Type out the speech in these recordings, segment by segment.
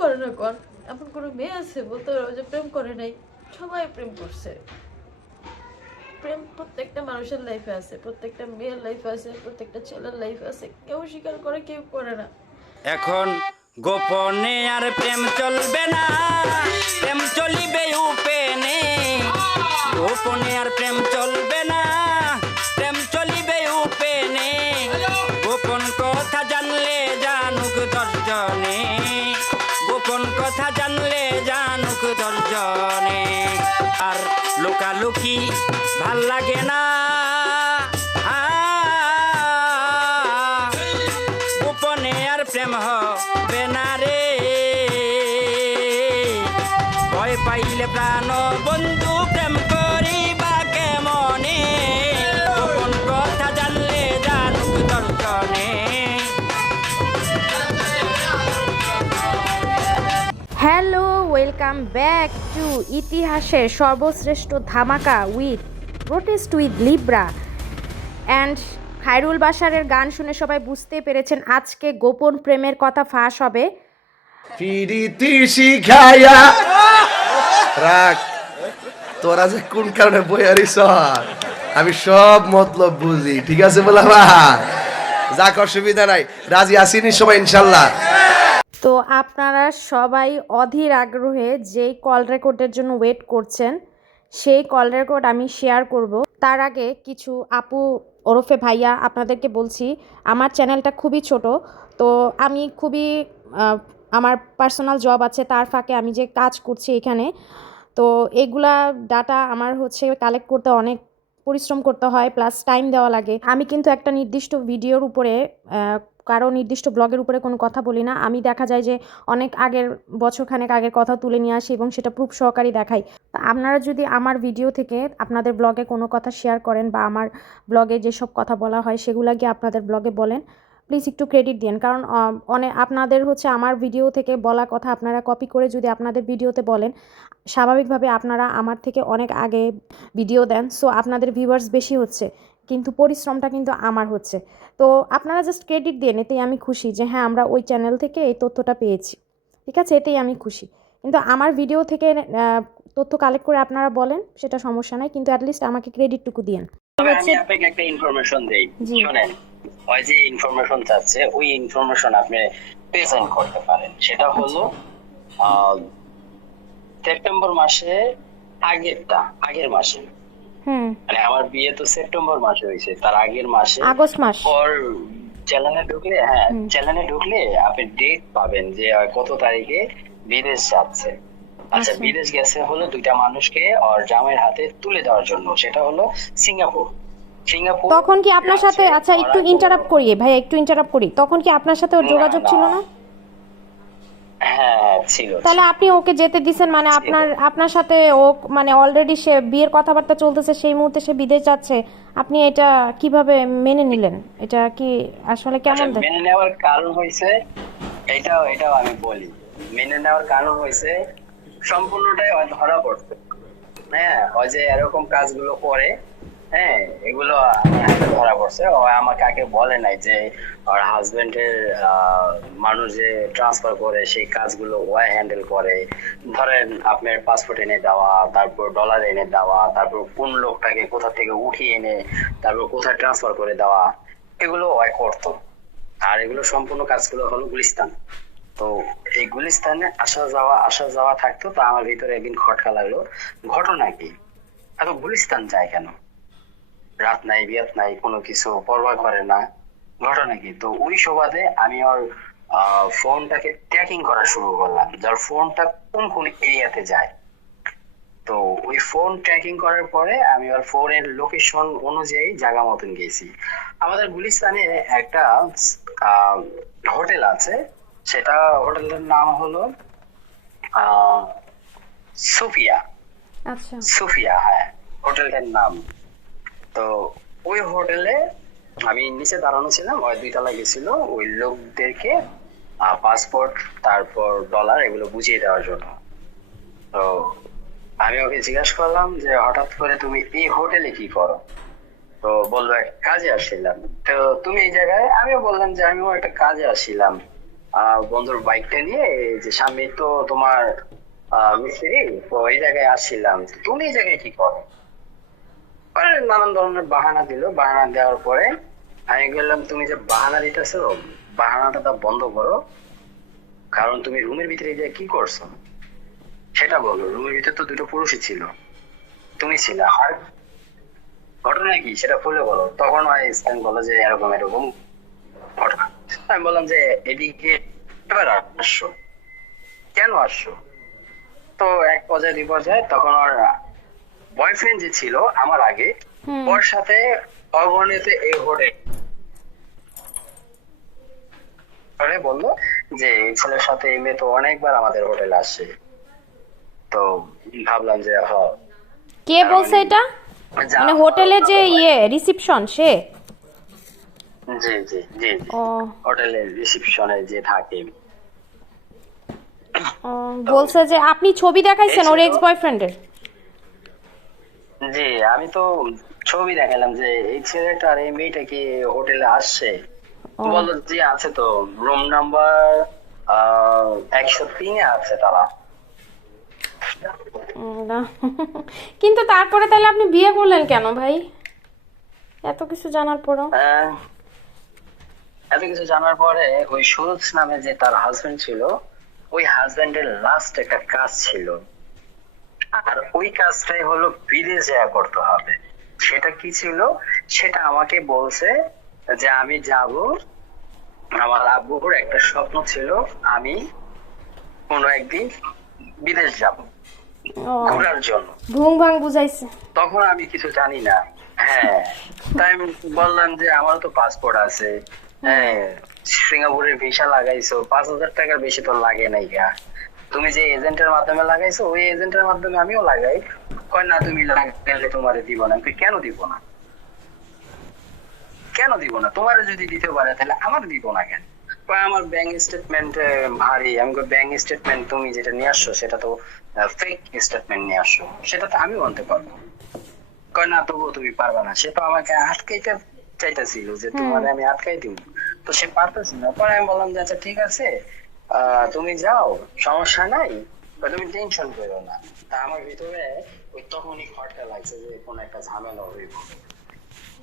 করে না কর, এমন কোনো মেয়ে আছে বলতে পারো যে প্রেম করে নাই? সবাই প্রেম করছে। প্রেম প্রত্যেকটা মানুষের লাইফে আছে, প্রত্যেকটা মেয়ের লাইফে আছে, প্রত্যেকটা ছেলের লাইফে আছে। কেউ স্বীকার করে, কেউ করে না। এখন গোপনে আর প্রেম চলবে না, প্রেম চলিবে উপেনে। গোপনে আর প্রেম চলবে না, প্রেম চলিবে উপেনে। গোপন কথা জানলে জানুক দশজনে, গোপন কথা জানলে জানুক দশজনে। আর লুকালুকি ভাল লাগে না, গোপনে আর প্রেম হবে না রে। ভয় পাইলে প্রাণ বন্ধু প্রেম করিবা কেমনে। গোপন কথা জানলে জানুক দর্শনে। হ্যালো, ওয়েলকাম ব্যাক টু ইতিহাসের সর্বশ্রেষ্ঠ ধামাকা with protest with Libra and Khairul বাশারের গান শুনে সবাই বুঝতে পেরেছেন আজকে গোপন প্রেমের কথা ফাঁস হবে। পিরিতি শিখাইয়া রাখ, তোরা যে কোন কারণে বইয়ারিস আমি সব মতলব বুঝি, ঠিক আছে বলা ভাই? যাক, অসুবিধা নাই, রাজি আসিনি সবাই ইনশাল্লাহ। তো আপনারা সবাই অধীর আগ্রহে যেই কল রেকর্ডের জন্য ওয়েট করছেন, সেই কল রেকর্ড আমি শেয়ার করব। তার আগে কিছু আপু ওরফে ভাইয়া আপনাদেরকে বলছি, আমার চ্যানেলটা খুবই ছোট, তো আমি খুবই আমার পার্সোনাল জব আছে, তার ফাঁকে আমি যে কাজ করছি এখানে, তো এগুলা ডাটা আমার হচ্ছে কালেক্ট করতে অনেক পরিশ্রম করতে হয়, প্লাস টাইম দেওয়া লাগে। আমি কিন্তু একটা নির্দিষ্ট ভিডিওর উপরে কারো নির্দিষ্ট ব্লগের উপরে কোনো কথা বলি না। আমি দেখা যায় যে অনেক আগের বছরখানেক আগের কথা তুলে নিয়ে আসি এবং সেটা প্রুফ সহকারী দেখাই। তা আপনারা যদি আমার ভিডিও থেকে আপনাদের ব্লগে কোনো কথা শেয়ার করেন বা আমার ব্লগে যেসব কথা বলা হয় সেগুলো গিয়ে আপনাদের ব্লগে বলেন, প্লিজ একটু ক্রেডিট দিন। কারণ অনেক আপনাদের হচ্ছে আমার ভিডিও থেকে বলা কথা আপনারা কপি করে যদি আপনাদের ভিডিওতে বলেন, স্বাভাবিকভাবে আপনারা আমার থেকে অনেক আগে ভিডিও দেন, সো আপনাদের ভিউয়ার্স বেশি হচ্ছে, কিন্তু পরিশ্রমটা কিন্তু আমার হচ্ছে। তো আপনারা জাস্ট ক্রেডিট দেন, এতেই আমি খুশি যে হ্যাঁ আমরা ওই চ্যানেল থেকে এই তথ্যটা পেয়েছি, ঠিক আছে, এতেই আমি খুশি। কিন্তু আমার ভিডিও থেকে তথ্য কালেক্ট করে আপনারা বলেন, সেটা সমস্যা নাই, কিন্তু অ্যাটলিস্ট আমাকে ক্রেডিটটুকু দিন। তবে আমি আপনাকে একটা ইনফরমেশন দেই, শুনেন। ওই যে ইনফরমেশন চাচ্ছে, ওই ইনফরমেশন আপনি প্রেজেন্ট করতে পারেন। সেটা হলো সেপ্টেম্বর মাসে আগের মাসে, মানে আমার বিয়ে তো সেপ্টেম্বর মাসে হয়েছে, তার আগের মাসে আগস্ট মাস পর চ্যানেলে ঢুকলে আপনি ডেট পাবেন যে কত তারিখে বিদেশ যাচ্ছে। আচ্ছা, বিদেশ গেছে হলো দুইটা মানুষকে ওর জামাইয়ের হাতে তুলে দেওয়ার জন্য, সেটা হলো সিঙ্গাপুর। তখন কি আপনার সাথে, আচ্ছা একটু ইন্টারাপ্ট করি ভাইয়া, একটু ইন্টারাপ্ট করি, তখন কি আপনার সাথে ওর যোগাযোগ ছিল না? হ্যাঁ ছিল। তাহলে আপনি ওকে যেতে দিছেন, মানে আপনার সাথে ও মানে অলরেডি সে বিয়ের কথাবার্তা চলতেছে, সেই মুহূর্তে সে বিদেশ যাচ্ছে, আপনি এটা কিভাবে মেনে নিলেন? এটা কি আসলে কেমন? মেনে নেওয়ার কারণ হয়েছে এটাও আমি বলি। মেনে নেওয়ার কারণ হয়েছে সম্পূর্ণটাই ধরা পড়ছে। হ্যাঁ, ওই যে এরকম কাজগুলো করে, হ্যাঁ এগুলো আমার হাতে ধরা পড়ছে। ও আমার কাকে বলে নাই যে ওর হাজবেন্ডের মানুষ যে ট্রান্সফার করে সেই কাজগুলো ও হ্যান্ডেল করে। ধরেন আপনার পাসপোর্ট এনে দেওয়া, তারপর ডলার এনে দেওয়া, তারপর কোন লোকটাকে কোথা থেকে উঠিয়ে এনে তারপর কোথায় ট্রান্সফার করে দেওয়া, এগুলো ও করতো। আর এগুলো সম্পূর্ণ কাজগুলো হলো গুলিস্তান। তো এই গুলিস্তানে আসা যাওয়া থাকতো। তো আমার ভিতরে একদিন খটকা লাগলো, ঘটনা কি এত গুলিস্তান যায় কেন? রাত নাই বিয়াত নাই, কোনো কিছু পরোয়া করে না, ঘটনা কি? তো ওই সুবাদে আমি ওর ফোনটাকে ট্র্যাকিং করা শুরু করলাম, যার ফোনটা কোন কোন এরিয়াতে যায়। তো ওই ফোন ট্র্যাকিং করার পরে আমি ওর ফোনের লোকেশন অনুযায়ী জায়গা মতন গেছি। আমাদের গুলিস্তানে একটা হোটেল আছে, সেটা হোটেলের নাম হলো সুফিয়া। আচ্ছা, সুফিয়া, হ্যাঁ হোটেলটার নাম। তো ওই হোটেলে আমি নিচে দাঁড়ানো ছিলাম, ওই দুইতলায় গেছিল ওই লোকদেরকে পাসপোর্ট তারপর ডলার এগুলো বুঝিয়ে দেওয়ার জন্য। তো আমি ওকে জিজ্ঞাসা করলাম যে হঠাৎ করে তুমি এই হোটেলে কি করো? তো বললো কাজে আসছিলাম। তো তুমি এই জায়গায়? আমিও বললাম যে আমিও একটা কাজে আসছিলাম। বন্ধুর বাইকটা নিয়ে এই যে সামনে তো তোমার মিস্ত্রি, তো এই জায়গায় আসছিলাম, তুমি এই জায়গায় কি করো? পরে নানান ধরনের বাহানা দিল, বাহানা দেওয়ার পরে আমি বললাম তুমি যে বাহানা দিতেছো, বাহানাটা তো বন্ধ করো, কারণ তুমি রুমের ভিতরে যে কি করছো সেটা বলো। রুমের ভিতরে তো দুটো পুরুষই ছিল, তুমি ছিল, আর ঘটনা কি সেটা খুলে বলো। তখন আমি বলো যে এরকম এরকম ঘটনা। আমি বললাম যে এদিকে এবার আসছো, কেন আসছো? তো এক পর্যায়ে দুই পর্যায়ে তখন ওর বয়ফ্রেন্ড যে ছিল আমার আগে, ওর সাথে অগণিত এই হোটেলে বললো যে এই ছেলের সাথে এই মেয়ে তো অনেকবার আমাদের হোটেলে আসছে। তো ভাবলাম যে কে বলছে এটা? মানে হোটেলে যে রিসেপশন সে? জি জি জি, ও হোটেলের রিসেপশনে যে থাকে। বলছে যে আপনি ছবি দেখাইছেন ওর এক্স বয়ফ্রেন্ডের? জি, আমি তো ছবি দেখালাম যে এই ছেলেটা আর এই মেয়েটা কি হোটেলে আসছে। বললো জি আছে, তো রুম নাম্বার 103-এ আছে তারা। না। কিন্তু তারপরে তাহলে আপনি বিয়ে করলেন কেন ভাই, এত কিছু জানার পরও? এত কিছু জানার পরে ওই সুরজ নামে যে তার হাজবেন্ড ছিল, ওই হাজবেন্ডের লাস্ট একটা কাজ ছিল, আর ওই কাজটাই হলো বিদেশ যাওয়া করতে হবে। সেটা কি ছিল সেটা আমাকে বলছে যে আমি যাব, আমার আব্বুর একটা স্বপ্ন ছিল আমি কোনো একদিন বিদেশ যাব ঘোরার জন্য। ঘুম ভাঙ বুঝাইছে। তখন আমি কিছু জানি না, হ্যাঁ, তাই আমি বললাম যে আমারও তো পাসপোর্ট আছে, হ্যাঁ, সিঙ্গাপুরের ভিসা লাগাইছো, 5,000 টাকার বেশি তো লাগে নাই গা, তুমি যে এজেন্টের মাধ্যমে লাগাইছো ওই এজেন্টের মাধ্যমে আমিও লাগাই। কয় না তুমি লাগাইলে তোমারে দিব না। আমি কেন দিব না, কেন দিব না? তোমার যদি দিতে পারে তাহলে আমার দিব না কেন? আমার ব্যাংক স্টেটমেন্ট ভারী। আমি ব্যাংক স্টেটমেন্ট তুমি যেটা নিয়ে আসছো সেটা তো ফেক স্টেটমেন্ট নিয়ে আসছো, সেটা তো আমিও আনতে পারবো। কয় না তবুও তুমি পারবে না। সে তো আমাকে আটকাইতে চাইতেছিল যে তোমার আমি আটকাই দিব, তো সে পারতেছিল না। পরে আমি বললাম যে আচ্ছা ঠিক আছে, তুমি যাও, সমস্যা নাই, তুমি টেনশন করো না। তা আমার ভিতরে ওই তখনই খটকা লাগছে যে কোন একটা ঝামেলা হইব।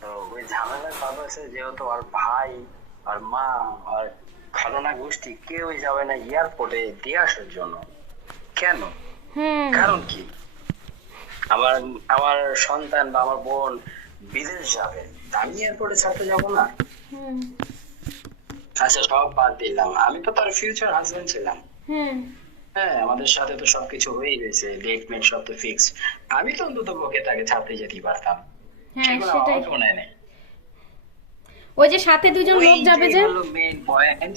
তো ওই ঝামেলার পারপাসে যেহেতু আর ভাই আর মা আর ঘটনা গোষ্ঠী কেউই যাবে না এয়ারপোর্টে দিয়ে আসার জন্য। কেন? কারণ কি? আমার আমার সন্তান বা আমার বোন বিদেশ যাবে, আমি এয়ারপোর্টে ছাড়তে যাবো না? আচ্ছা সব বাদ দিলাম, আমি তো তার ফিউচার হাজবেন্ড ছিলাম, হ্যাঁ, আমাদের সাথে তো সবকিছু হয়েই গেছে, ডেট মেট সব তো ফিক্স। আমি তো অন্তত পক্ষে তাকে ছাড়তে যেতেই পারতাম, সেগুলো আমার মনে নেই। ওই যে সাথে দুজন লোক যাবে যে, মেইন পয়েন্ট,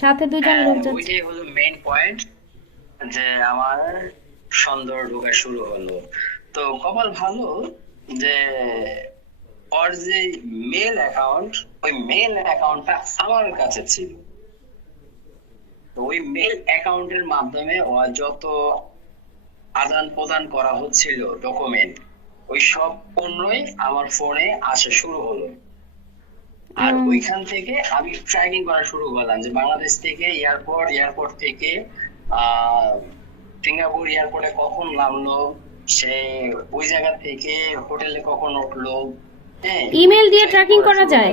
সাথে দুজন লোক যাচ্ছে, ওইটাই হলো মেইন পয়েন্ট, যে আমার সন্দেহ ঢোকা শুরু হলো। তো কপাল ভালো যে ওর যে মেল অ্যাকাউন্ট, ওই মেল অ্যাকাউন্টটা আমার কাছে ছিল। তো ওই মেল অ্যাকাউন্টের মাধ্যমে ও যত আদান প্রদান করা হচ্ছিল ডকুমেন্ট, ওই সব পণ্যই আমার ফোনে আসা শুরু হলো। আর ওইখান থেকে আমি ট্র্যাকিং করা শুরু করলাম যে বাংলাদেশ থেকে এয়ারপোর্ট থেকে সিঙ্গাপুর এয়ারপোর্টে কখন নামলো, সে ওই জায়গা থেকে হোটেলে কখন উঠলো। হ্যাঁ, ইমেল দিয়ে ট্র্যাকিং করা যায়?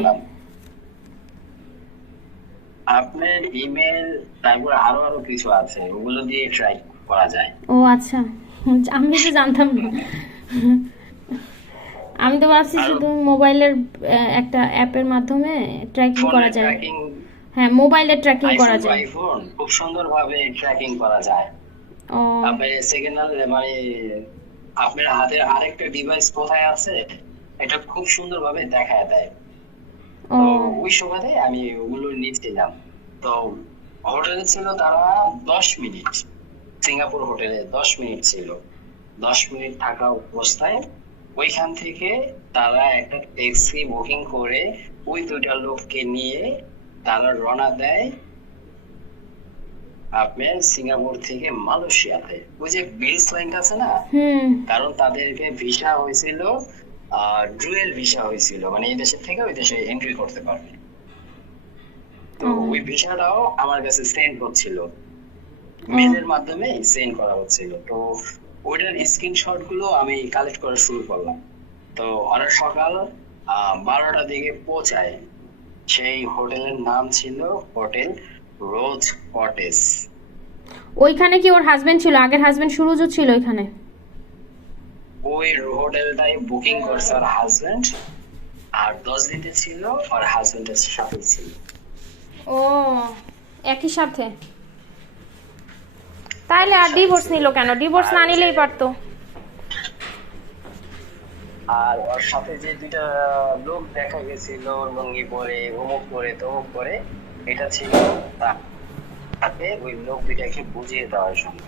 আপনার ইমেল, তারপর আরো কিছু আছে, ওগুলো দিয়ে ট্রাই করা যায়। ও আচ্ছা, আমি তো জানতাম না। আমি তো ভাবছি শুধু মোবাইলের একটা অ্যাপের মাধ্যমে ট্র্যাকিং করা যায়। হ্যাঁ, মোবাইলে ট্র্যাকিং করা যায়, আইফোন খুব সুন্দরভাবে ট্র্যাকিং করা যায়। ও আপনি সিগন্যাল মানে আপনার হাতের আরেকটা ডিভাইস কোথায় আছে এটা খুব সুন্দরভাবে দেখায় দেয়। তো ওই সুবাদে আমি ওগুলো নিচ্ছিলাম। তো হোটেলে ছিল তারা 10 মিনিট, সিঙ্গাপুর হোটেলে 10 মিনিট ছিল। 10 মিনিট থাকা অবস্থায় ওইখান থেকে তারা একটা ট্যাক্সি বুকিং করে ওই দুইটা লোককে নিয়ে তারা রওনা দেয় আপনার সিঙ্গাপুর থেকে মালয়েশিয়াতে। ওই যে ব্রিজ লাইন আছে না, কারণ তাদেরকে ভিসা হয়েছিল ডুয়েল ভিসা হয়েছিল, মানে এই দেশের থেকে ওই দেশে এন্ট্রি করতে পারবে। তো ওই ভিসাটাও আমার কাছে সেন্ড হচ্ছিল, মেলের মাধ্যমে সেন্ড করা হচ্ছিল। তো ওইটার স্ক্রিনশট গুলো আমি কালেক্ট করা শুরু করলাম। তো ওরা সকাল 12টার দিকে পৌঁছায়। সেই হোটেলের নাম ছিল হোটেল রোজ কটেজ। ওইখানে কি ওর হাজবেন্ড ছিল? আগের হাজবেন্ড সুরজও ছিল ওইখানে? ওই হোটেলটাই বুকিং করছে ওর হাজবেন্ড, আর 10 দিতে ছিল ওর হাজবেন্ডের সাথে ছিল। ও, একই সাথে। তাহলে আর ডিভোর্স নিল কেন? ডিভোর্স না নিলেই পারতো। আর ওর সাথে যে দুইটা লোক দেখা গেছিল লুঙ্গি পরে, অমুক করে তমুক করে, এটা ছিল তাকে ওই লোক দুইটাকে বুঝিয়ে দেওয়ার জন্য।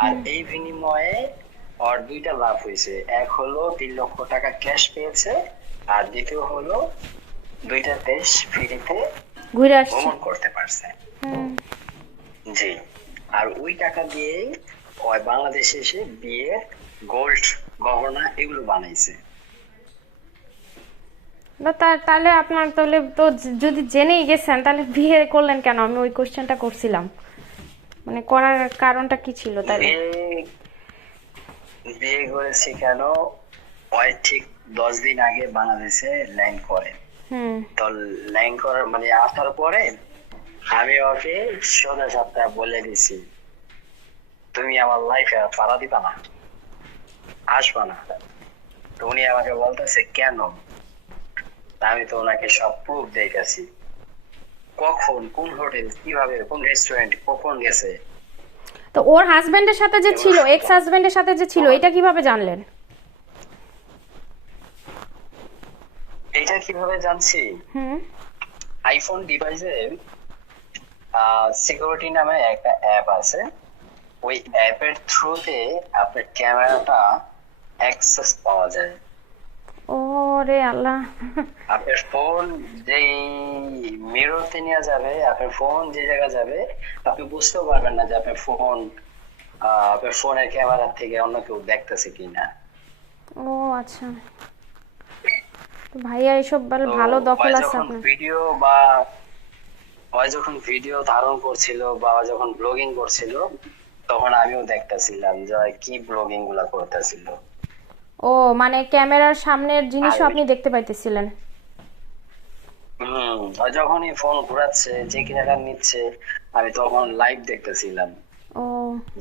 আর এই বিনিময়ে ওর দুইটা লাভ হয়েছে। এক হলো 3 লক্ষ টাকা ক্যাশ পেয়েছে, আর দ্বিতীয় হলো দুইটা দেশ ফ্রিতে ঘুরে আসছে। ভ্রমণ করতে পারছে। জি। আর ওই টাকা দিয়েই ওই বাংলাদেশে এসে বিয়ে, গোল্ড গহনা এগুলো বানাইছে। না তাহলে আপনার তাহলে তো যদি জেনেই গেছেন তাহলে বিয়ে করলেন কেন? আমি ওই কোশ্চেনটা করছিলাম, মানে করার কারণটা কি ছিল তাহলে? বিয়ে করেছি কেন, ওই ঠিক 10 দিন আগে বাংলাদেশে ল্যান্ড করে। তো ল্যান্ড করার মানে আসার পরে আমি ওকে সোজা সাপটা বলে দিছি, তুমি আমার লাইফে পাড়া দিবা না, আসবা না। তো উনি আমাকে বলতেছে কেন? আমি তো ওনাকে সব প্রুফ দেখাছি, কখন, কোন হোটেল, কিভাবে, কোন রেস্টুরেন্ট, কখন গেছে। তো ওর হাজবেন্ডের সাথে যে ছিল, এক্স হাজবেন্ডের সাথে যে ছিল, এটা কিভাবে জানলেন? এটা কিভাবে জানছি? আইফোন ডিভাইসে সিকিউরিটি নামে একটা অ্যাপ আছে। ওই অ্যাপের থ্রুতে আপনার ক্যামেরাটা অ্যাক্সেস পাওয়া যায়। ওরে আল্লাহ। আপনার ফোন যেই মিররতে নিয়ে যাবে, আপনার ফোন যে জায়গা যাবে, আপনি বুঝতেও পারবেন না যে আপনার ফোনের ক্যামেরা থেকে অন্য কেউ দেখতেছে কিনা। ও আচ্ছা, তো ভাইয়া এসব ভালো দখল আছে আপনার। ভিডিও বা যখন ভিডিও ধারণ করছিল বা যখন ব্লগিং করছিল, তখন আমিও দেখতেছিলাম যে কি ব্লগিং গুলা করতেছিল। ও মানে ক্যামেরার সামনের জিনিসও আপনি দেখতে পাইতেছিলেন? যখনই ফোন ঘোরাচ্ছে, যে কিনারা নিচ্ছে, আমি তখন লাইভ দেখতেছিলাম ও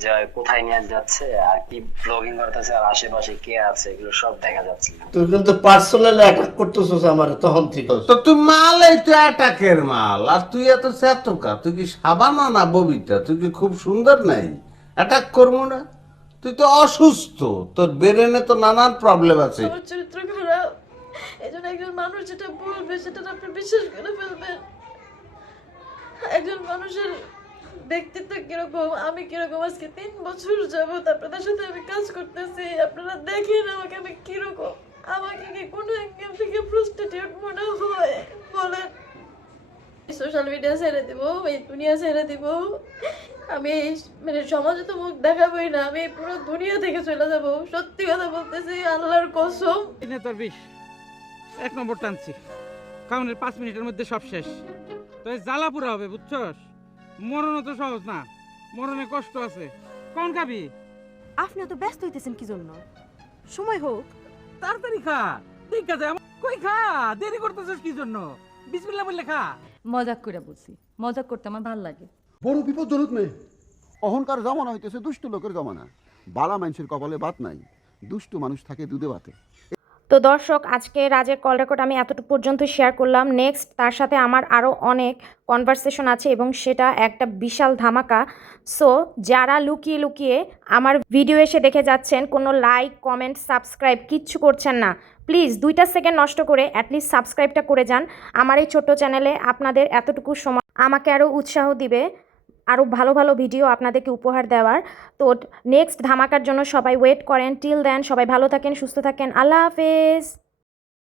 যে কোথায় নিয়ে যাচ্ছে আর কি ব্লগিং করতেছে, আর আশেপাশে কে আছে, এগুলো সব দেখা যাচ্ছিল। তুই কিন্তু পার্সোনাল অ্যাটাক করতেছিস আমার তখন থেকে। তো তুই মাল, এই তো অ্যাটাকের মাল। আর তুই এত চেতকা, তুই কি সাবানা না ববিতা? তুই কি খুব সুন্দর নাই? অ্যাটাক করবো না? তুই তো অসুস্থ, তোর ব্রেনে তো নানান প্রবলেম আছে। আমার চরিত্র খারাপ, এজন্য একজন মানুষ যেটা বলবে সেটা আপনি বিশ্বাস করে ফেলবেন। একজন মানুষের ব্যক্তিত্ব কিরকম, আমি কিরকম, আজকে 3 বছর যাবত আপনাদের সাথে আমি কাজ করতেছি, আপনারা দেখেন আমাকে আমি কিরকম। আমাকে কি কোনো একজন থেকে প্রস্টিটিউট মনে হয় বলেন? সোশ্যাল মিডিয়া ছেড়ে দিব, এই দুনিয়া ছেড়ে দিব, আমি মানে সমাজে তো মুখ দেখাবোই না, আমি পুরো দুনিয়া থেকে চলে যাব। সত্যি কথা বলতেছি, আল্লাহর কসম। তোর 20 1 নম্বর টানছি, কারণ 5 মিনিটের মধ্যে সব শেষ। তো জ্বালা পুরা হবে, বুঝছস? মরণও তো সহজ না, মরণে কষ্ট আছে। কোন খাবি? আপনি তো ব্যস্ত হইতেছেন কি জন্য? সময় হোক, তাড়াতাড়ি খা, দেখা যায়। কই খা, দেরি করতেছিস কি জন্য? বিসমিল্লাহ বললে খা। মজাক করে বলছি, মজাক করতে আমার ভালো লাগে। বড় বিপজ্জনক মেয়ে। অহংকার জমানা হইতেছে দুষ্ট লোকের জমানা। বালা মানুষের কপালে বাত নাই, দুষ্ট মানুষ থাকে দুধে ভাতে। তো দর্শক, আজকে রাজের কল রেকর্ড আমি এতটুকু পর্যন্ত শেয়ার করলাম। নেক্সট তার সাথে আমার আরও অনেক কনভারসেশন আছে এবং সেটা একটা বিশাল ধামাকা। সো যারা লুকিয়ে লুকিয়ে আমার ভিডিও এসে দেখে যাচ্ছেন, কোনো লাইক, কমেন্ট, সাবস্ক্রাইব কিচ্ছু করছেন না, প্লিজ 2টা সেকেন্ড নষ্ট করে অ্যাটলিস্ট সাবস্ক্রাইবটা করে যান। আমার এই ছোট্ট চ্যানেলে আপনাদের এতটুকু সময় আমাকে আরও উৎসাহ দিবে আরও ভালো ভালো ভিডিও আপনাদেরকে উপহার দেওয়ার। তো নেক্সট ধামাকার জন্য সবাই ওয়েট করেন। টিল দেন সবাই ভালো থাকেন, সুস্থ থাকেন। আল্লাহ হাফেজ।